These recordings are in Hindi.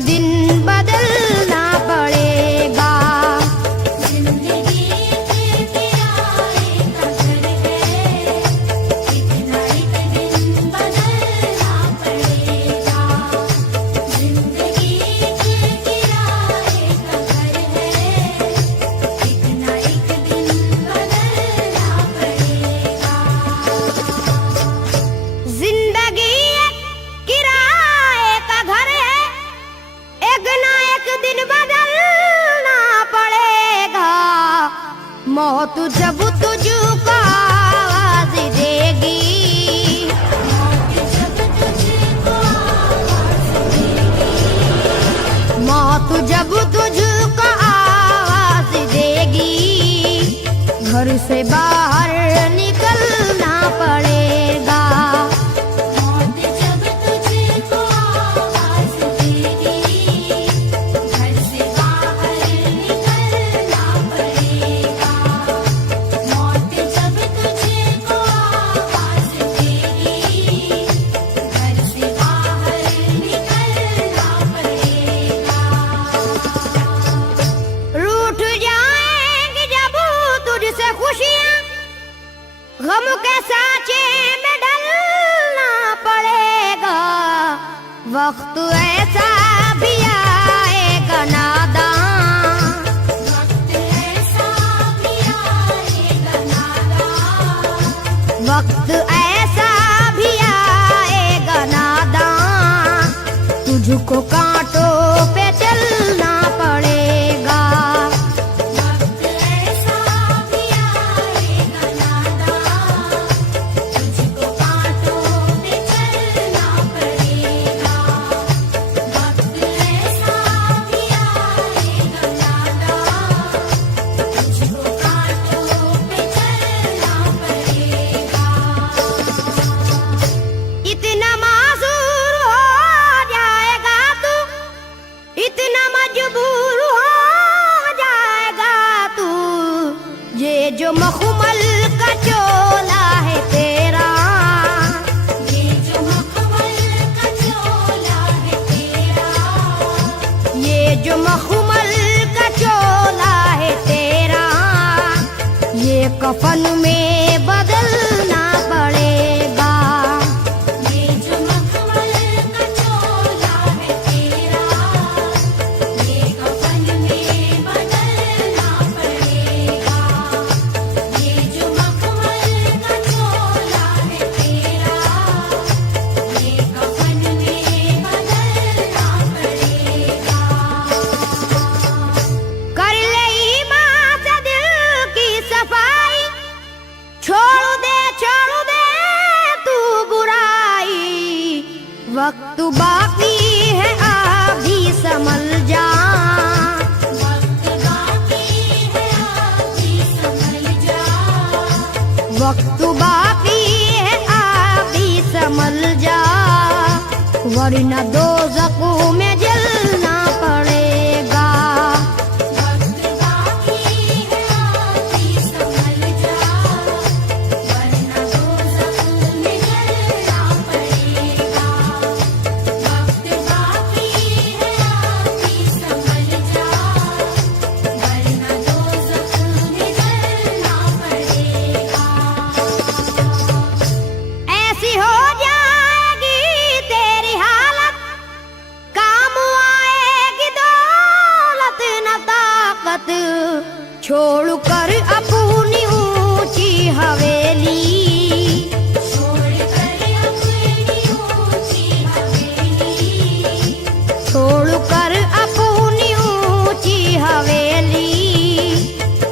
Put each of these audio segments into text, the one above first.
दिन बदलना पड़ेगा। जिंदगी के किराए का घर है, इतना एक दिन बदलना पड़ेगा। जिंदगी के किराए का घर है, इतना एक दिन बदलना पड़ेगा। जिंदगी एक किराए का घर है, एक ना एक दिन बदलना पड़ेगा। मौत जब तुझको आवाज देगी, जब तुझको आवाज़ मौत जब तुझको आवाज देगी, घर से बाहर निकलना पड़ेगा। मौत जब तुझको आवाज़ देगी, घर से बाहर निकलना पड़ेगा। मौत जब तुझको आवाज़ देगी, घर से बाहर निकलना पड़ेगा। रूठ जाएंगी जब तुझसे खुशियां, गम के साँचे में ढलना पड़ेगा। वक्त ऐसा भी आएगा नादान, वक्त ऐसा भी आएगा नादान, वक्त ऐसा भी आएगा नादान, तुझको कांटों पे चलना पड़ेगा। वक्त ऐसा भी आएगा नादान, तुझको कांटों पे चलना पड़ेगा। वक्त ऐसा भी आएगा नादान, तुझको कांटों पे चलना पड़ेगा। इतना मासूर हो जाएगा तू, इतना मजबूर हो जाएगा तू, ये जो मखमल का चोला है तेरा, ये जो मखमल का चोला है तेरा, ये जो मखमल का चोला है तेरा, ये कफन में बदलना पड़ेगा। ये जो मखमल का चोला है तेरा, ये कफन में बदलना पड़ेगा। ये जो मखमल का चोला है तेरा, ये कफन में बदलना पड़ेगा। कर ले ईमान से दिल की सफाई, छोड़ दे तू बुराई। वक्त बाकी है अभी संभल जा, वक्त बाकी है अभी संभल जा, वक्त बाकी है अभी संभल जा, वरना दोज़ख में जलना पड़ेगा। वक्त बाकी है अभी संभल जा, वरना दोज़ख में जलना पड़ेगा। वक्त बाकी है अभी संभल जा, वरना दोज़ख में जलना पड़ेगा। ऐसी हो जाएगी तेरी हालत, काम आएगी दौलत न ताकत, छोड़ कर अपनी ऊंची हवेली, छोड़ कर अपनी ऊंची हवेली, छोड़ कर अपनी ऊंची हवेली,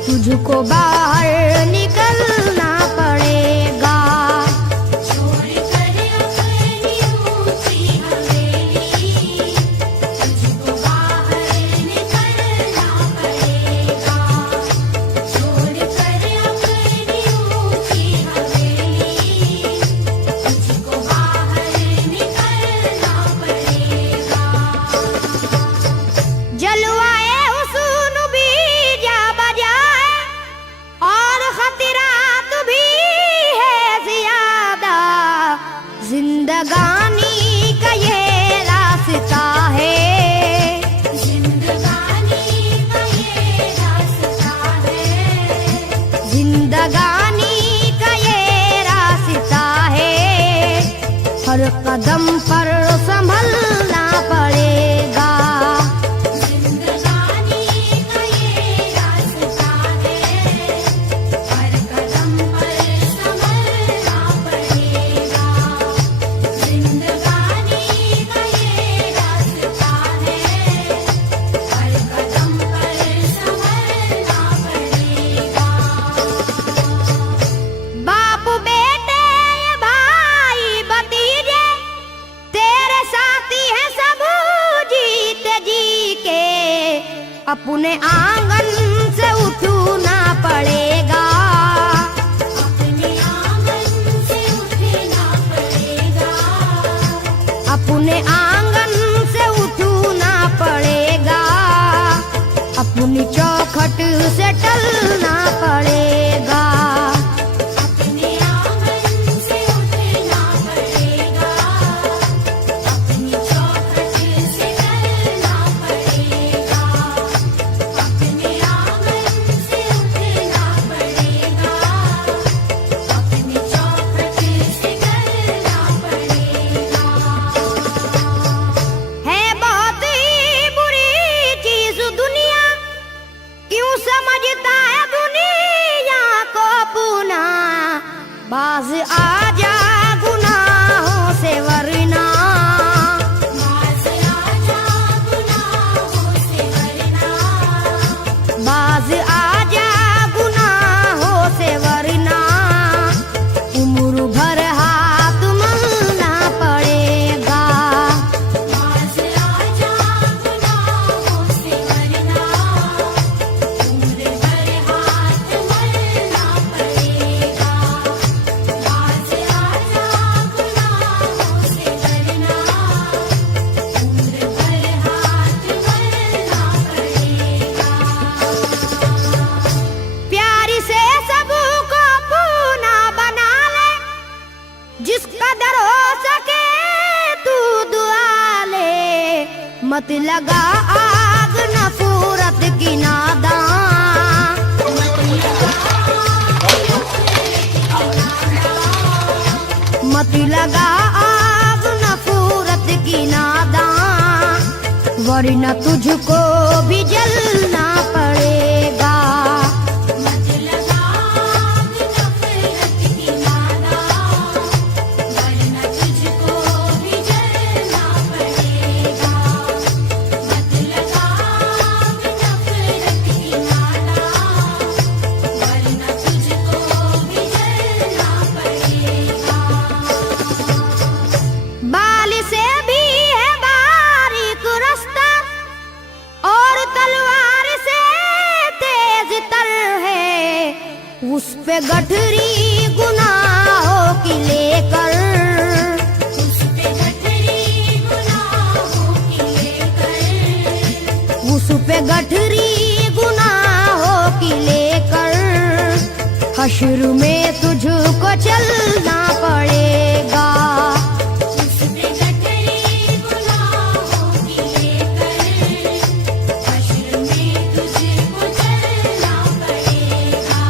तुझको बाहर निकलना पड़ेगा। छोड़ कर अपनी ऊंची हवेली, तुझको बाहर निकलना पड़ेगा। छोड़ कर अपनी ऊंची हवेली, तुझको बाहर निकलना पड़ेगा। जलवाए हुस्न भी जा बजाए, और खतरा जिंदगानी का ये रास्ता है, हर कदम पर संभलना पड़ेगा। जिंदगानी का ये रास्ता है, हर कदम पर संभलना पड़ेगा। जिंदगानी का ये रास्ता है, हर कदम पर संभलना पड़ेगा। बाप बेटे भाई भतीजे तेरे साथी हैं सब जीते जी के, अपने आंगन से उठना पड़ेगा। अपने आंगन से उठना पड़ेगा। अपने आंगन से उठना पड़ेगा, अपनी चौखट से टलना पड़ेगा। अपने आंगन से उठना पड़ेगा। अपनी चौखट से टलना पड़ेगा। अपने आंगन से उठना पड़ेगा। अपनी चौखट से टलना पड़ेगा। है बहुत ही बुरी चीज दुनिया, क्यों समझता है दुनिया को पुना। बाज आजा गुनाहों से वरना, बाज आजा गुनाहों से वरना। बाज आजा गुनाहों से वरना, उम्र भर हाथ मलना पड़ेगा। बाज आजा गुनाहों से वरना, उम्र भर हाथ मलना पड़ेगा। बाज आजा गुनाहों से वरना, उम्र भर हाथ मलना पड़ेगा। प्यार से सबको पूना बना ले, जिस कदर हो सके तू दुआ ले। मत लगा आग नफरत की नादान, मत लगा आग नफरत की नादान, वरना तुझको भी जलना पड़ेगा। मत लगा आग नफरत की नादान, वरना तुझको भी जलना पड़ेगा। मत लगा आग नफरत की नादान, वरना तुझको भी जलना पड़ेगा। बाल से भी है बारीक रास्ता, और तलवार से तेज तर है। उस पे गठरी गुनाहों की लेकर, उस पे गठरी गुनाहों की लेकर। उस पे गठरी गुनाहों की लेकर, हश्र में तुझको चलना पड़ेगा। उस पे गठरी गुनाहों की लेकर, हश्र में तुझको चलना पड़ेगा।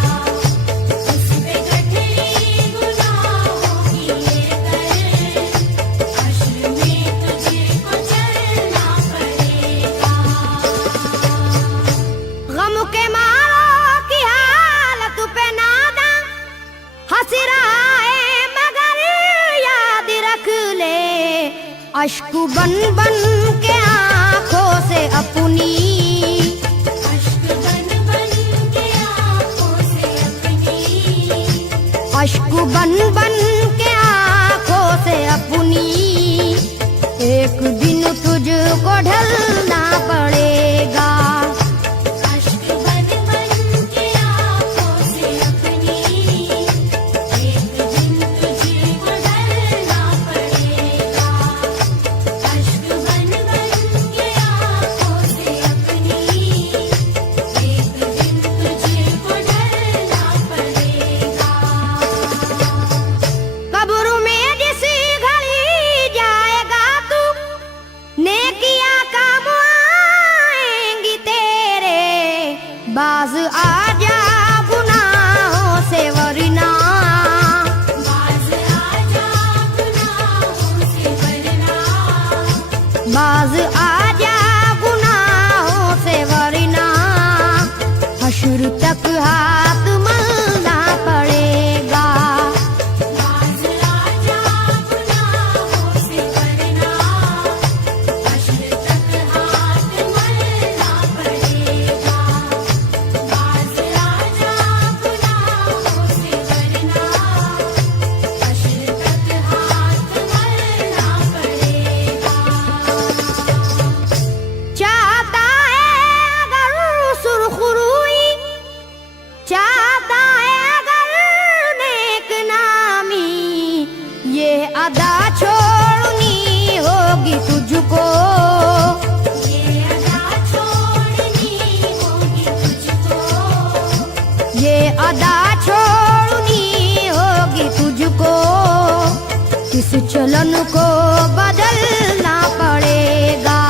उस पे गठरी गुनाहों की लेकर, हश्र में तुझको चलना पड़ेगा। गम के मारों की हालत पे नादा हंस रहा है, मगर याद रख ले, अश्क बन बन के आंखों से अपनी, अश्क बन बन के आँखों से अपनी। अश्क बन बन के आंखों से अपनी, एक दिन तुझको ढलना पड़ेगा। अश्क बन बन के आँखों से अपनी, एक दिन तुझको ढलना पड़ेगा। अश्क बन बन के आँखों से अपनी, एक दिन तुझको ढलना पड़ेगा। कब्र में जिस घड़ी जाएगा तू, नेकिया का मुआ बाज आजा गुनाहों से वरना हश्र तक हाथ मलना पड़ेगा। बाज आजा गुनाहों से वरना हश्र तक हाथ मलना पड़ेगा। बाज आजा गुनाहों से वरना हश्र तक हाथ मलना पड़ेगा। चाहता है अगर सुरखरुई, चाहता है अगर नेक नामी, ये अदा छोड़नी होगी तुझको। ये अदा छोड़नी होगी तुझको। ये अदा छोड़नी होगी तुझको। इस चलन को बदलना पड़ेगा।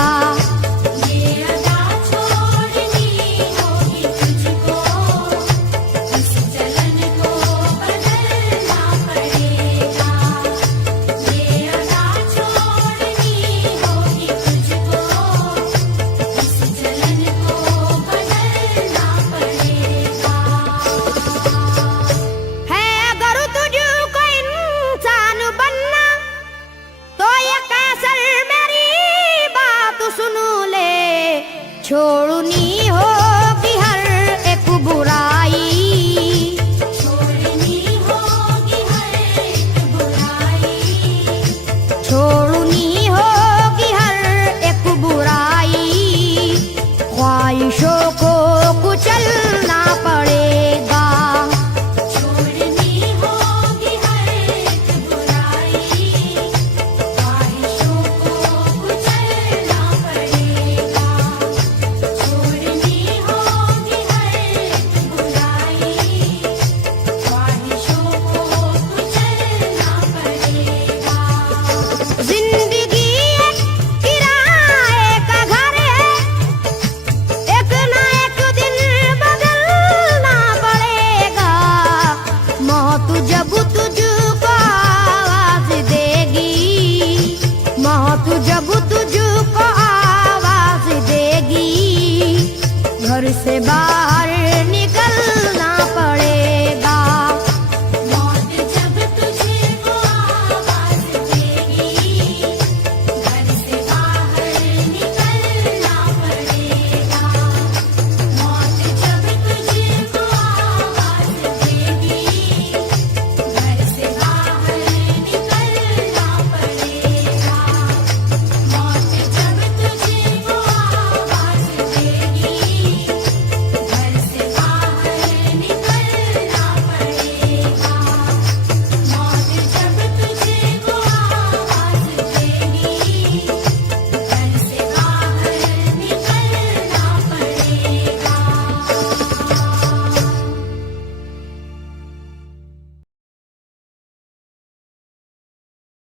ये अदा छोड़नी होगी तुझको। इस चलन को बदलना पड़ेगा। ये अदा छोड़नी होगी तुझको। इस चलन को बदलना पड़ेगा। है अगर तुझको इंसान बनना तो ये कैसर मेरी बात सुन ले। छोड़नी होगी हर एक बुराई, छोड़नी होगी हर एक बुराई। छोड़नी होगी हर एक बुराई। ख्वाहिशों को कुचलना पड़ेगा। छोड़नी होगी हर एक बुराई। ख्वाहिशों को कुचलना पड़ेगा। छोड़नी होगी हर एक बुराई। ख्वाहिशों को कुचलना पड़ेगा। जिंदगी एक किराए का घर है, एक ना एक दिन बदलना पड़ेगा। मौत जब